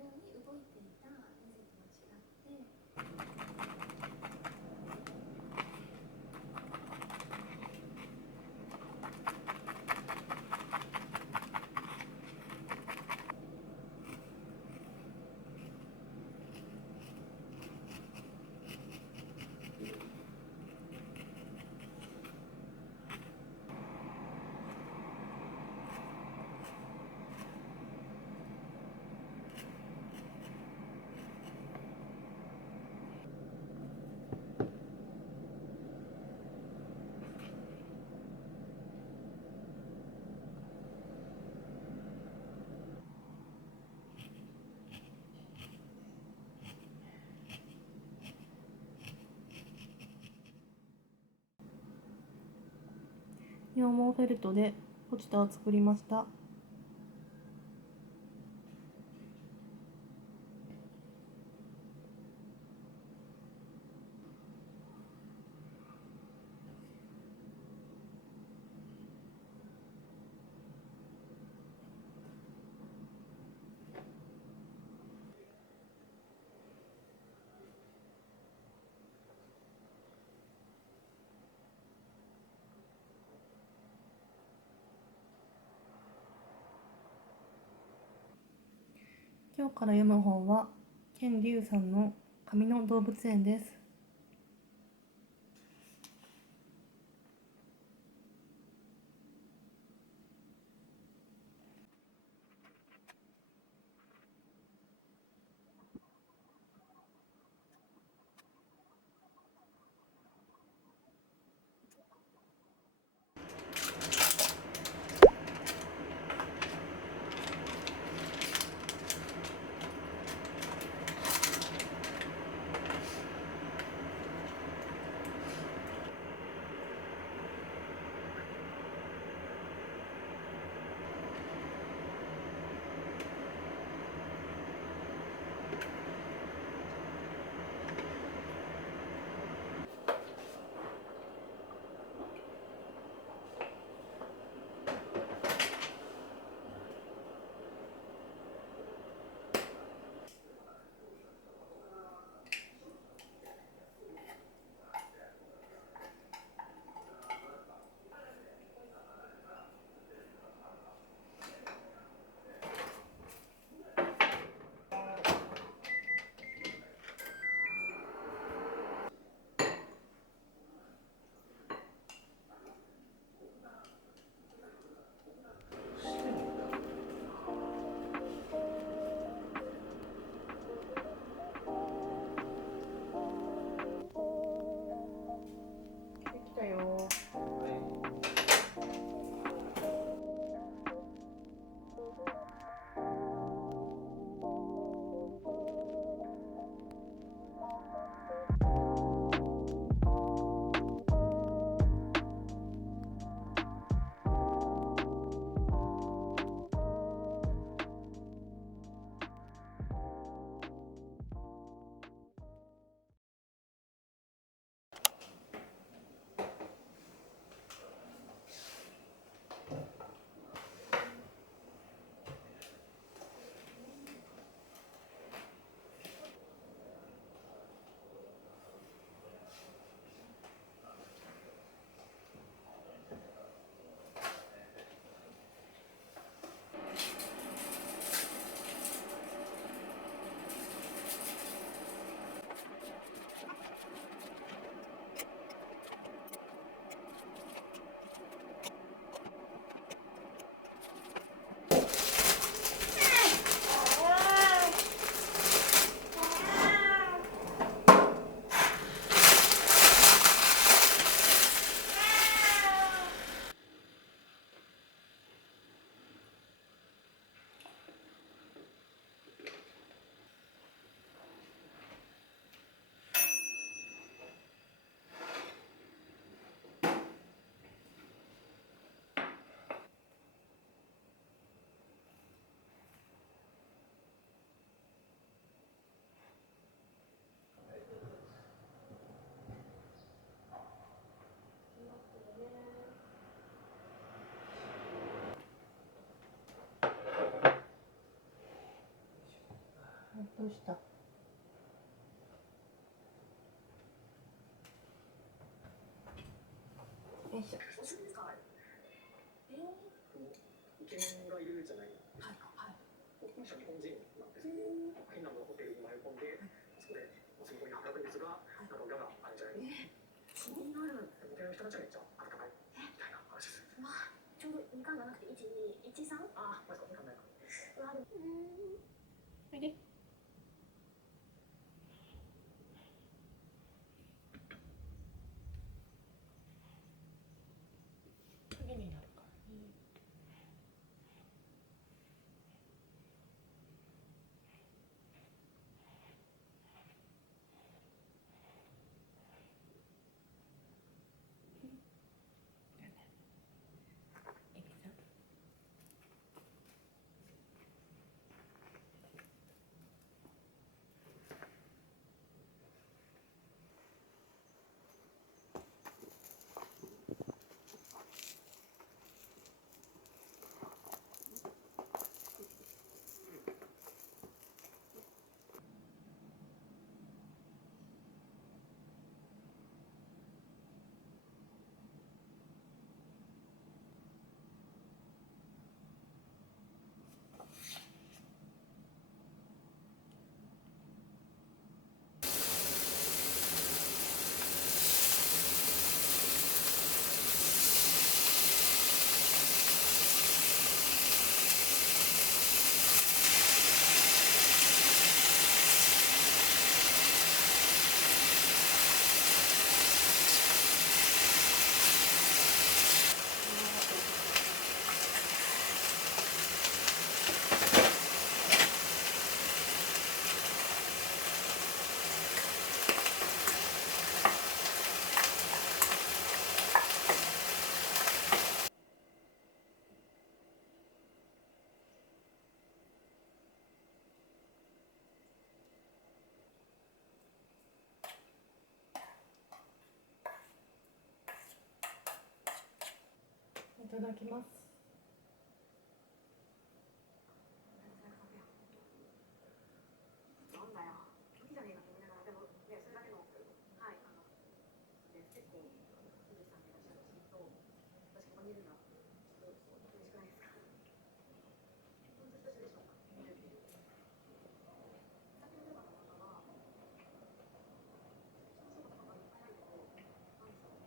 ように動いていた隕石と違って、羊毛フェルトでポチタを作りました。今日から読む本は健龍さんの紙の動物園です。どうした？よいしょ。イケメンがいるじゃないですか。はい。この人は日本人なんですけど、フィンランドのホテルに迷い込んで、そこでその子に働くんですが、なんか裏があるんじゃないですか。気になる。ホテルの人たちはめっちゃ温かいみたいな話です。ちょうど2巻がなくて1、2、1、3? ああ、まず2巻ないか。うわ、でもおいで。影になるからね。いただきます。なんだよ。好きじゃねえかと思いながら、でもね、それだけの、はい、で結構、富士山でいらっしゃるし、と、私ここにいるのは、ちょっと嬉しくないですか。本当に久しぶりでしょうか。見るっていう。先ほどの方は、そういうことがいっぱいあるけど、なんでしょう。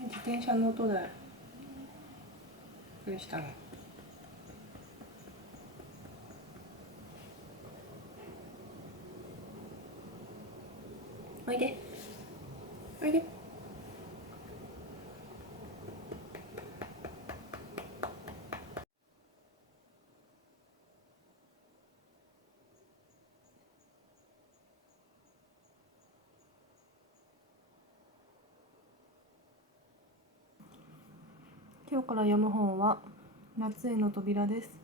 自転車の音だよ。びっくりしたね。おいで。おいで。今日から読む本は夏への扉です。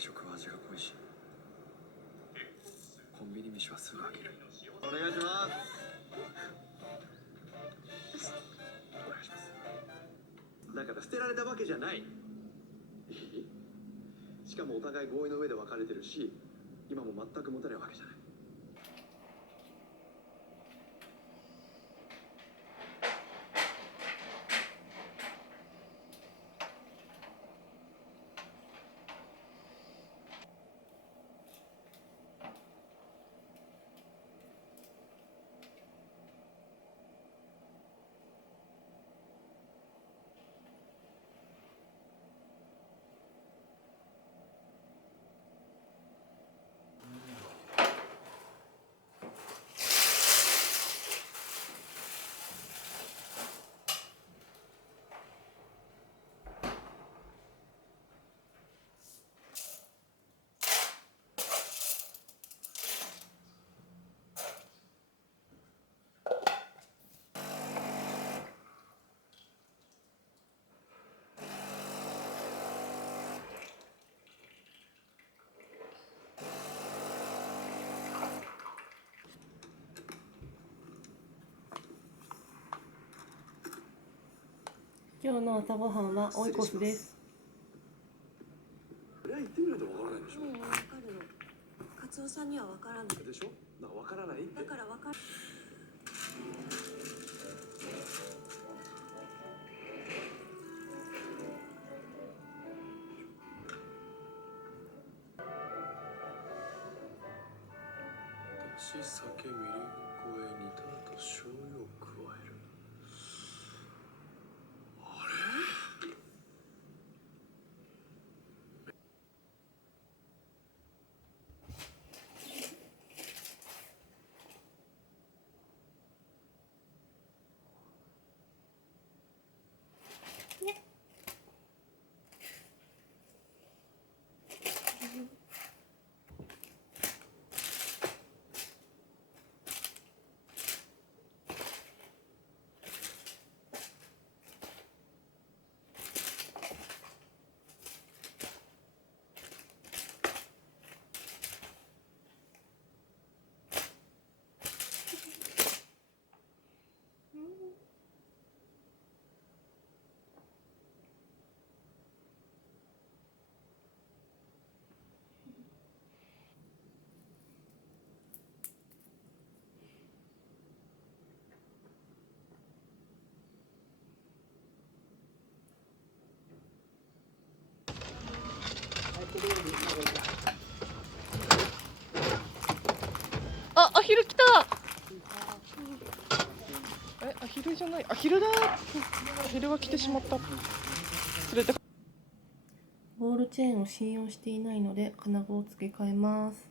食は味が濃いし、コンビニ飯はすぐ飽きる。お願いします。お願いします。だから捨てられたわけじゃない。しかもお互い合意の上で別れてるし、今も全く持たないわけじゃない。今日の朝ごはんはオイコスです。それは言ってみないとわからないでしょ。わかるの。カツオさんにはわからない。でしょ。わからないって。だからわかる。だし、酒、みりん、こえ、煮た後醤油を加える。あれ？あ、アヒル来た。アヒルじゃない。アヒルだ。アヒルが来てしまった。連れて。ボールチェーンを信用していないので金具を付け替えます。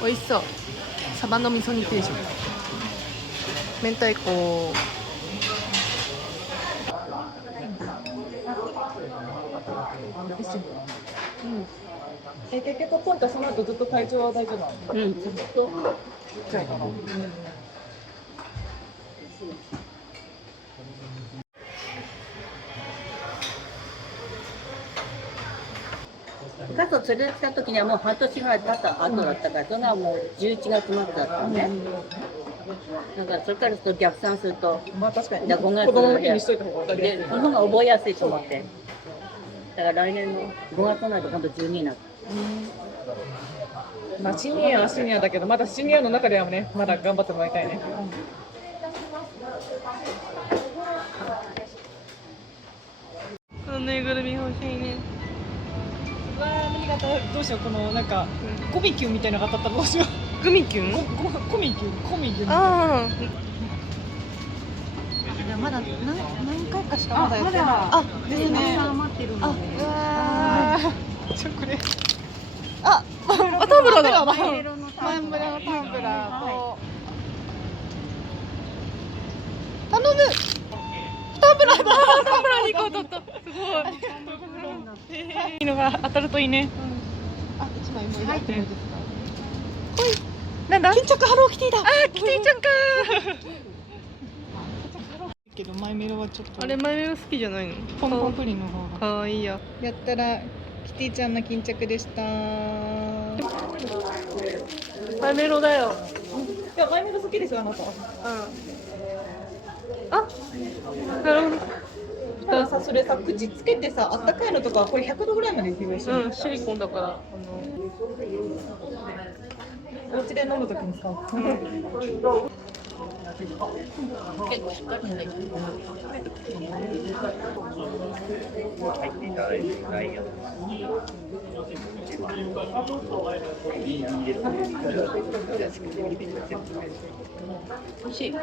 美味しそう。サバの味噌煮定食。明太子。結局ポンタその後ずっと体調は大丈夫なの？ずっと。じゃあかな。カツを連れてきた時にはもう半年ぐらい経った後だったから、それはもう11月末だったのね。だからそれからちょっと逆算すると、まあ確かに。 5月子供の日にしといた方がいい。で、その方が覚えやすいと思って。だから来年の5月になると今度12になる。まあシニアはシニアだけど、まだシニアの中ではね、まだ頑張ってもらいたいね。このぬいぐるみ欲しいね。わあ、何が当たる？どうしよう。このなんかコミキュンみたいなのが当たったらどうしよう。コミキュン？コミキュン。ああ。まだ何回かしかまだやってない。あ、ですね。余ってるあ、ので。うわー。ちょこれ。あ、タンブラーだ。マイメロのマイメロのタンブラーと。頼む。タンブラーだ。タンブラーに行こうとった。すごい。いいのが当たるといいね。あ、一枚も入ってるんですか。ほい。なんだ。巾着ハローキティだ。あ、キティちゃんか。けどマイメロはちょっと。あれマイメロ好きじゃないの？ポンポンプリンの方が。かわいいや。やったらキティちゃんの巾着でした。マイメロだよ。いやマイメロ好きですよあなた。あ、なるほど。だからさそれさ口つけてさあったかいのとかこれ100度ぐらいまで冷やしてる。うん、シリコンだから。お家で飲むときにさ。結構しっかりね。美味しい。